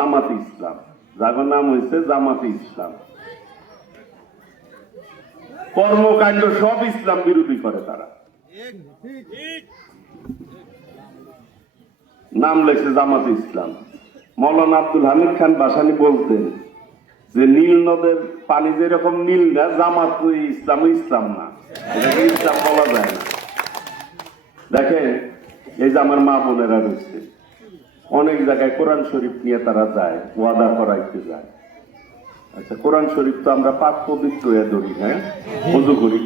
জামাতে ইসলাম, যার নাম হয়েছে জামাতে ইসলাম। কর্মকাণ্ড সব ইসলাম বিরোধী করে তারা, নাম লেখছে জামাতে ইসলাম। মৌলানা আব্দুল হামিদ খান ভাসানী বলতেন যে নীল নদের পানি যেরকম নীল না, জামাত ইসলাম ইসলাম না, এটাকে ইসলাম বলা যায় না। দেখেন এই যে আমার মা বোনেরা রয়েছে, অনেক জায়গায় কোরআন শরীফ নিয়ে তারা যায়, ওয়াদা করাইতে যায়। আচ্ছা, কোরআন শরীফ তো আমরা পাক পবিত্র ধরি, হ্যাঁ, ওযু করি।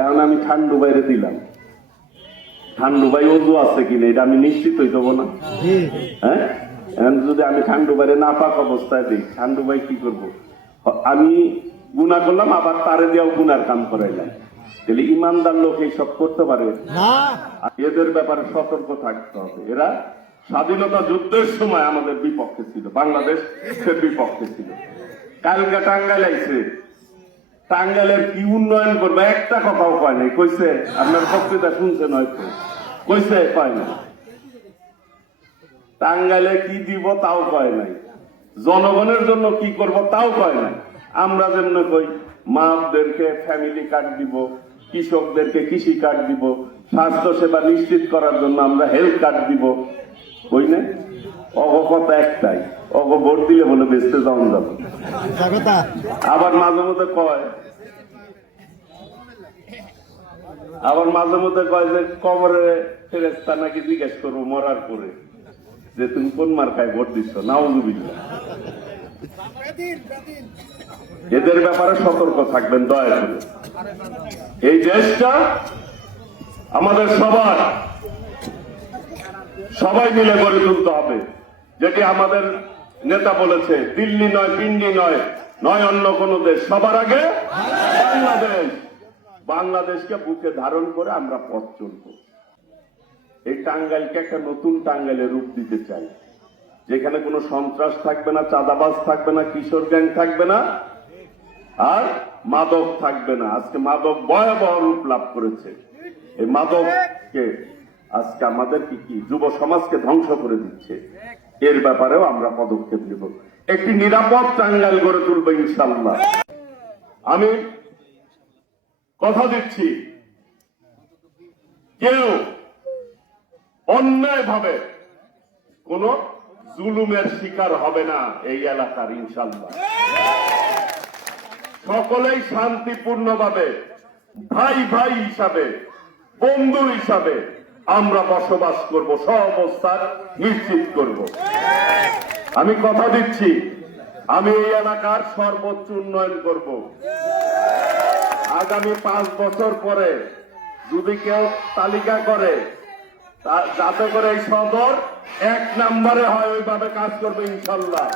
এখন আমি ঠান্ডু বাইরে দিলাম, ঠান্ডু ভাই ওযু আছে কিনা এটা আমি নিশ্চিত হয়ে যাবো না? হ্যাঁ, এখন যদি আমি ঠান্ডু বাইরে না পাক অবস্থায় দিই, ঠান্ডু ভাই কি করবো? আমি গুনাহ করলাম, আবার তারে দিয়েও গুনার কাম করাইলাম। তাহলে ইমানদার লোক এইসব করতে পারে না। এদের ব্যাপারে সতর্ক থাকতে হবে। এরা স্বাধীনতা যুদ্ধের সময় আমাদের বিপক্ষে ছিল, বাংলাদেশের বিপক্ষে ছিল। কালকে টাঙ্গাইল আইছে, টাঙ্গাইলের কি উন্নয়ন করবে একটা কথাও কয় নাই। কইছে আপনার বক্তৃতা শুনছেন হয়তো, কইছে কয় না। টাঙ্গাইলে কি দিব তাও কয় নাই, জনগণের জন্য কি করব তাও কয় নাই। আমরা যেমন কই মাদেরকে ফ্যামিলি কার্ড দিব, কৃষকদেরকে কৃষি কার্ড দিব, স্বাস্থ্য সেবা নিশ্চিত করার জন্য আমরা হেলথ কার্ড দিব, কই না? কথা একটাই, ভোট দিলে বলে বেঁচতে যাওয়া যাবে। আবার মাঝে মধ্যে কয়, যে কবরে ফেরেশতা নাকি জিজ্ঞেস করবো মরার পরে যে তুমি কোন মার্কায় ভোট দিচ্ছ। নাউযুবিল্লাহ। এদের ব্যাপারে সতর্ক থাকবেন দয়া করে। এই দেশটা আমাদের সবাই মিলে গড়ে তুলতে হবে। যেটি আমাদের নেতা বলেছে, দিল্লি নয়, পিন্ডি নয়, অন্য কোন দেশ, সবার আগে বাংলাদেশ। বাংলাদেশকে বুকে ধারণ করে আমরা পথ চলব। এই টাঙ্গাইলকে একটা নতুন টাঙ্গাইলের রূপ দিতে চাই, যেখানে কোনো সন্ত্রাস থাকবে না, চাঁদাবাজ থাকবে না, কিশোর গ্যাং থাকবে না, আর মাদক থাকবে না। আজকে মাদক ভয়াবহ রূপ লাভ করেছে। এই মাদককে আজকে আমাদের কি যুব সমাজকে ধ্বংস করে দিচ্ছে। এর ব্যাপারেও আমরা পদক্ষেপ নেব, একটি নিরাপদ টাঙ্গাইল গড়ে তুলব ইনশাআল্লাহ। আমি কথা দিচ্ছি, কেউ অন্যায় ভাবে কোন জুলুমের শিকার হবে না এই এলাকার ইনশাআল্লাহ। সকলেই শান্তিপূর্ণভাবে ভাই ভাই হিসাবে, বন্ধু হিসাবে আমরা বসবাস করব, সহাবস্থান নিশ্চিত করব। আমি কথা দিচ্ছি, আমি এই এলাকার সর্বোচ্চ উন্নয়ন করব। আগামী 5 বছর পরে যদি কেউ তালিকা করে, যাতে করে এই সদর 1 নম্বরে হয়, ওইভাবে কাজ করবে ইনশাআল্লাহ।